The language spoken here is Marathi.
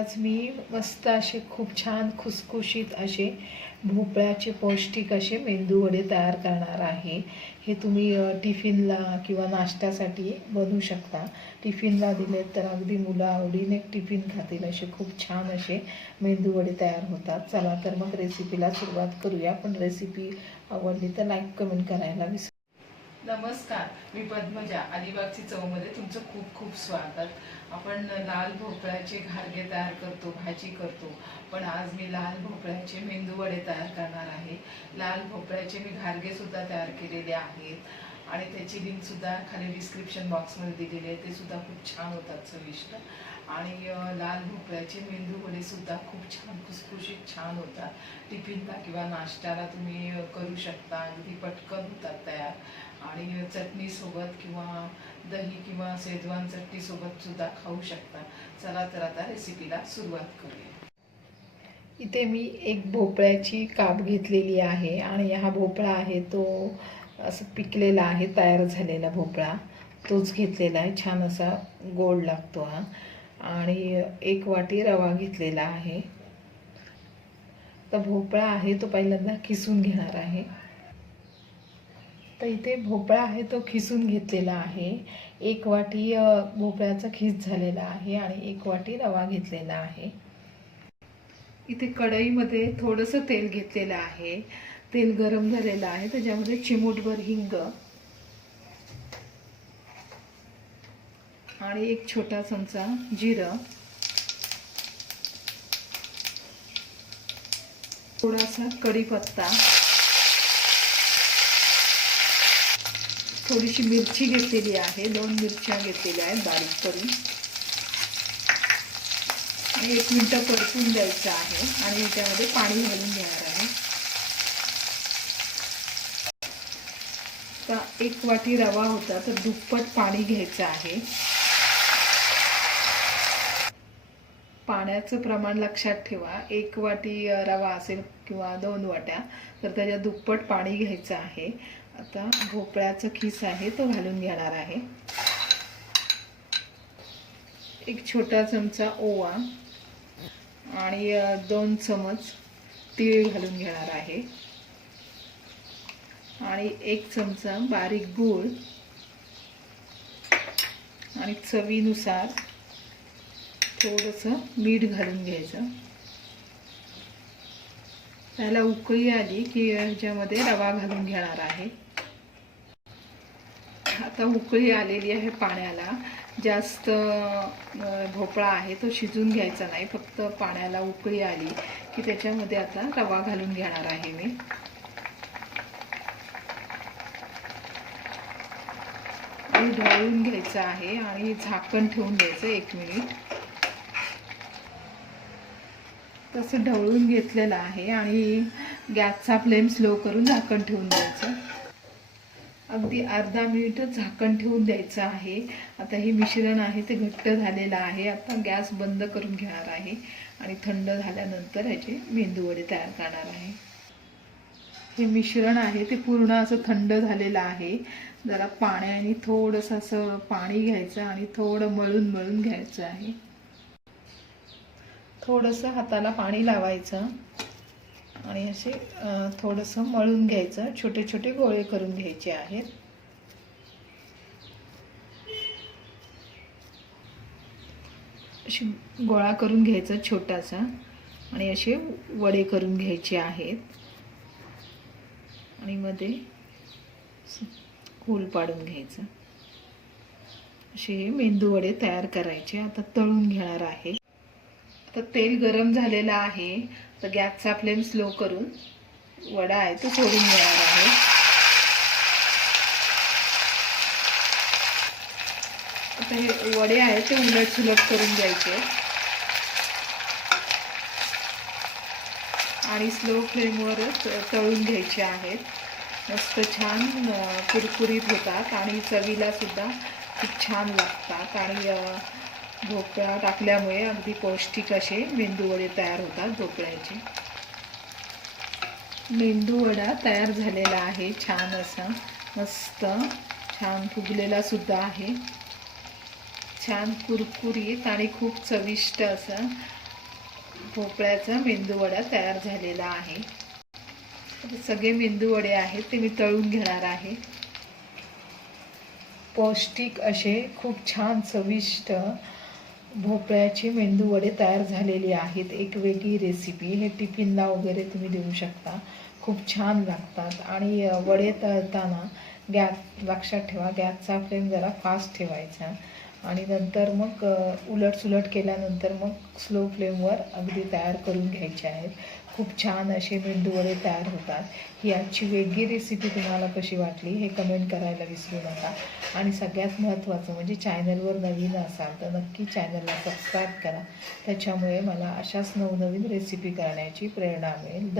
आज मी मस्त असे खूप छान खुसखुशीत असे भोपळ्याचे पौष्टिक असे मेंदू वडे तयार करणार आहे. हे तुम्ही टिफिनला किंवा नाश्त्यासाठी बनवू शकता. टिफिनला दिलेत तर अगदी मुलं आवडीने टिफिन खातील असे खूप छान असे मेंदू वडे तयार होतात. चला तर मग रेसिपीला सुरुवात करूया. पण रेसिपी आवडली तर लाईक कमेंट करायला विसरू नमस्कार. मी पद्मजा. अलिबागची चवमध्ये तुमचं खूप खूप स्वागत. आपण लाल भोपळ्याचे घारगे तयार करतो भाजी करतो. पण आज मी लाल भोपळ्याचे मेंदू वडे तयार करणार आहे. लाल भोपळ्याचे मी घारगे सुद्धा तयार केलेले आहेत. आणि त्याची लिंकसुद्धा खाली डिस्क्रिप्शन बॉक्समध्ये दिलेली आहे. ते सुद्धा खूप छान होतात चविष्ट. आणि लाल भोपळ्याचे मेंदू वडे सुद्धा खूप छान खुसखुशीत छान होतात. टिफिनला किंवा नाश्त्याला तुम्ही करू शकता. अगदी पटकन होतात तयार. आणि चटणीसोबत किंवा दही किंवा शेजवान चटणीसोबत सुद्धा खाऊ शकता. चला तर आता रेसिपीला सुरुवात करूया. इथे मी एक भोपळ्याची काप घेतलेली आहे आणि हा भोपळा आहे तो असं पिकलेला आहे तयार झालेला भोपळा. तोच घेतलेला आहे छान असा गोड लागतो हा. आणि एक वाटी रवा घेतलेला आहे. तर भोपळा आहे तो पहिल्यांदा किसून घेणार आहे. तर इथे भोपळा आहे तो खिसून घेतलेला आहे. एक वाटी भोपळ्याचा खीस झालेला आहे आणि एक वाटी रवा घेतलेला आहे. इथे कढईमध्ये थोडंसं तेल घेतलेलं आहे. तेल गरम झालेलं आहे. त्याच्यामध्ये चिमूटभर हिंग आणि एक छोटा चमचा जिरं. थोडासा कढीपत्ता. थोडीशी मिरची घेतलेली आहे. दोन मिरच्या घेतलेल्या आहेत बारीक करून. आणि एक मिनटं परतून द्यायचं आहे. आणि याच्यामध्ये पाणी घालून घेणार आहे. आता एक वाटी रवा होता तर दुप्पट पाणी घ्यायचं आहे. पाण्याचं प्रमाण लक्षात ठेवा. एक वाटी रवा असेल किंवा दोन वाट्या तर त्याच्या दुप्पट पाणी घ्यायचं आहे. आता भोपळ्याचं खीस आहे तो घालून घेणार आहे. एक छोटा चमचा ओवा आणि दोन चमच तीळ घालून घेणार आहे. आणि एक चमचा बारीक गूळ आणि चवीनुसार थोडंसं मीठ घालून घ्यायचं. त्याला उकळी आली की ह्याच्यामध्ये रवा घालून घेणार आहे. आता उकळी आलेली आहे पाण्याला. जास्त भोपळा आहे तो शिजून घ्यायचा नाही. फक्त पाण्याला उकळी आली की त्याच्यामध्ये आता रवा घालून घेणार आहे मी. ढवळून घ्यायचं आहे आणि झाकण ठेवून द्यायचं एक मिनिट. तसं ढवळून घेतलेलं आहे आणि गॅसचा फ्लेम स्लो करून झाकण ठेवून द्यायचं. अगदी अर्धा मिनिट झाकण ठेवून द्यायचं आहे. आता हे मिश्रण आहे ते घट्ट झालेलं आहे. आता गॅस बंद करून घेणार आहे आणि थंड झाल्यानंतर याचे मेंदू वडे तयार करणार आहे. हे मिश्रण आहे ते पूर्ण असं थंड झालेलं आहे. जरा पाण्याने थोडंसं असं पाणी घ्यायचं आणि थोडं मळून मळून घ्यायचं आहे. थोडंसं हाताला पाणी लावायचं. आणि असे थोडंसं मळून घ्यायचं. छोटे छोटे गोळे करून घ्यायचे आहेत. अशी गोळा करून घ्यायचा छोटासा आणि असे वडे करून घ्यायचे आहेत. आणि मध्ये कूल पाडून घ्यायचं. असे हे मेंदू वडे तयार करायचे. आता तळून घेणार आहे. आता तेल गरम झालेलं आहे. तर गॅसचा फ्लेम स्लो करून वडा आहे तो सोडून घेणार आहे. आता हे वडे आहेत ते उलट सुलट करून घ्यायचे. आणि स्लो फ्लेमवरच तळून घ्यायचे आहेत. मस्त छान कुरकुरीत होतात आणि चवीला सुद्धा खूप छान लागतात. आणि भोपळा टाकल्यामुळे अगदी पौष्टिक असे मेंदूवडे तयार होतात भोपळ्याचे मेंदू वडा तयार झालेला आहे छान असा मस्त छान फुगलेला सुद्धा आहे. छान कुरकुरीत आणि खूप चविष्ट असं भोपळ्याचा मेंदू वडा तयार झालेला आहे. सगळे मेंदू वडे आहेत ते मी तळून घेणार आहे. पौष्टिक असे खूप छान चविष्ट भोपळ्याचे मेंदू वडे तयार झालेले आहेत. एक वेगळी रेसिपी हे टिफिनला वगैरे तुम्ही देऊ शकता. खूप छान लागतात. आणि वडे तळताना गॅस लक्षात ठेवा. गॅसचा फ्लेम जरा फास्ट ठेवायचा. आणि नंतर मग उलटसुलट उलट सुलट केल्यानंतर मग स्लो फ्लेमवर अगदी तयार करून घ्यायचे आहेत. खूप छान असे मेंदू वडे तयार होतात. ही आजची वेगळी रेसिपी तुम्हाला कशी वाटली हे कमेंट करायला विसरू नका. आणि सगळ्यात महत्त्वाचं म्हणजे चॅनलवर नवीन असाल तर नक्की चॅनलला सबस्क्राईब करा. त्याच्यामुळे मला अशाच नवनवीन रेसिपी करण्याची प्रेरणा मिळेल.